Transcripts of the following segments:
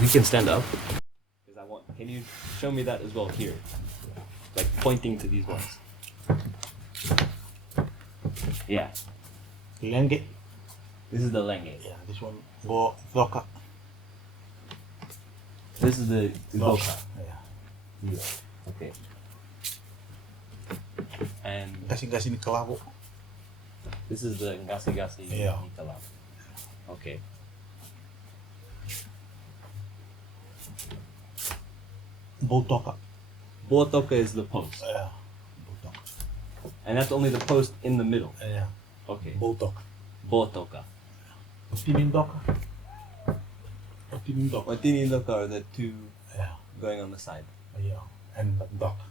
We can stand up. Because I want. Can you show me that as well here? Like pointing to these ones. Yeah. Lenge. This is the lenge. Yeah, this one go doka. This is the uboka. Yeah. Okay. And Gasing-gasing kalabo. this is the ngasi-ngasi Yeah. nikalab. Okay. Botoka. Botoka is the post. Yeah. Botoka. And that's only the post in the middle. Yeah. Okay. Botoka. Botoka. Otinindoka. Otinindoka. Watinidoka are the two Yeah. going on the side. Yeah. And doka.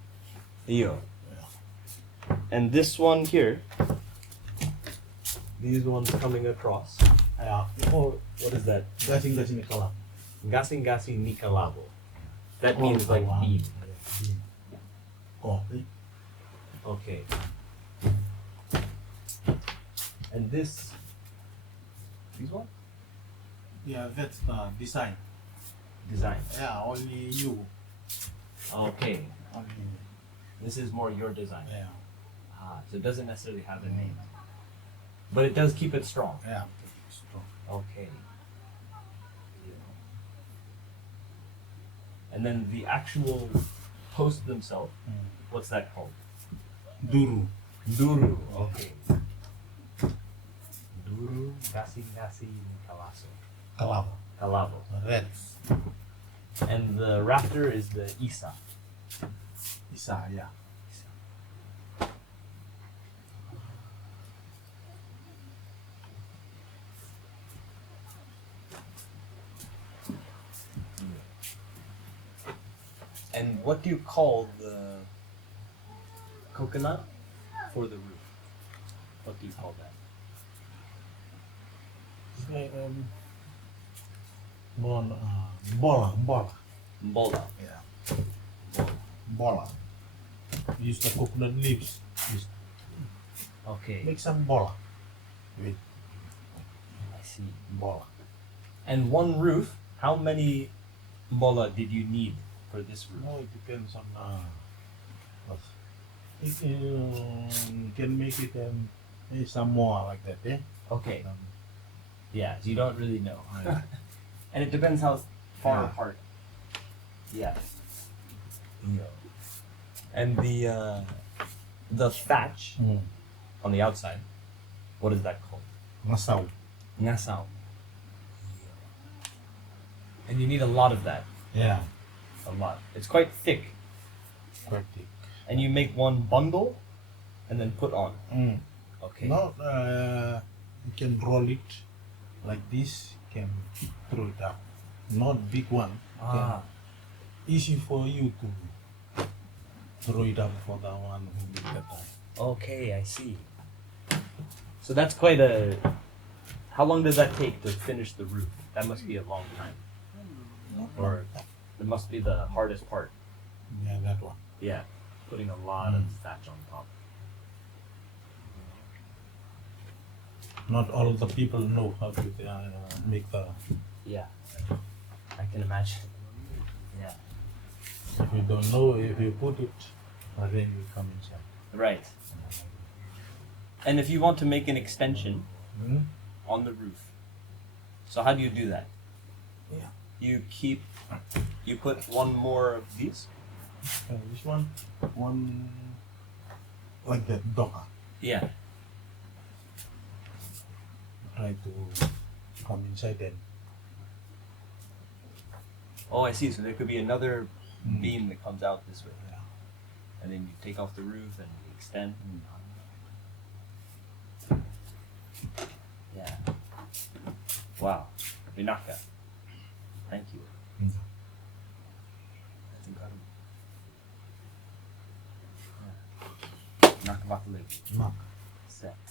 Iyo. Yeah. And this one here, these ones coming across. Yeah. Oh, what is that? Gasing-gasing kalabo. Ngasi-ngasi nikalabo. That Oh, means like wow. bead. Yeah, bead. Oh, Okay. And this, these one? yeah, that's the design. Design. Yeah, only you. Okay. Only, This is more your design. yeah. Ah, so it doesn't necessarily have a name. But it does keep it strong. Yeah. Strong. Okay. And then the actual post themselves, what's that called? Duru. Duru. Okay. Duru, gasi-gasi, kalaso. Kalabo. Kalabo. Reds. And the rafter is the isa. Isa, yeah. And what do you call the coconut for the roof? What do you call that? It's like bola. Mbola. Yeah. Bola. Use the coconut leaves. Okay. Make some bola. With I see. bola. And one roof, how many mbola did you need for this roof? No, it depends on what. If you can make it some more like that, yeah. Okay. Yeah, so you don't really know. And it depends how far Yeah. apart. Yeah. And the thatch on the outside, what is that called? Masau. Ngasao. And you need a lot of that. Yeah. A lot. It's quite thick. Quite thick. And you make one bundle and then put on. Okay. Now you can roll it like this. You can throw it up. Not big one. Ah. Easy for you to throw it up for the one who make that time. Okay, I see. So that's quite a... How long does that take to finish the roof? That must be a long time. Or it must be the hardest part. Yeah, that one. Yeah, putting a lot of thatch on top. Not all the people know how to make the. Yeah, I can imagine. Yeah. If you don't know, if you put it, then you come inside. Right. And if you want to make an extension on the roof, so how do you do that? Yeah. You put one more of these? This one like that doka. Yeah. Try to come inside then. Oh, I see. So there could be another beam that comes out this way. Yeah. And then you take off the roof and you extend. Yeah. Wow. Vinaka. Thank you. That's incredible. Yeah. Nakavakalik. Mark. Set.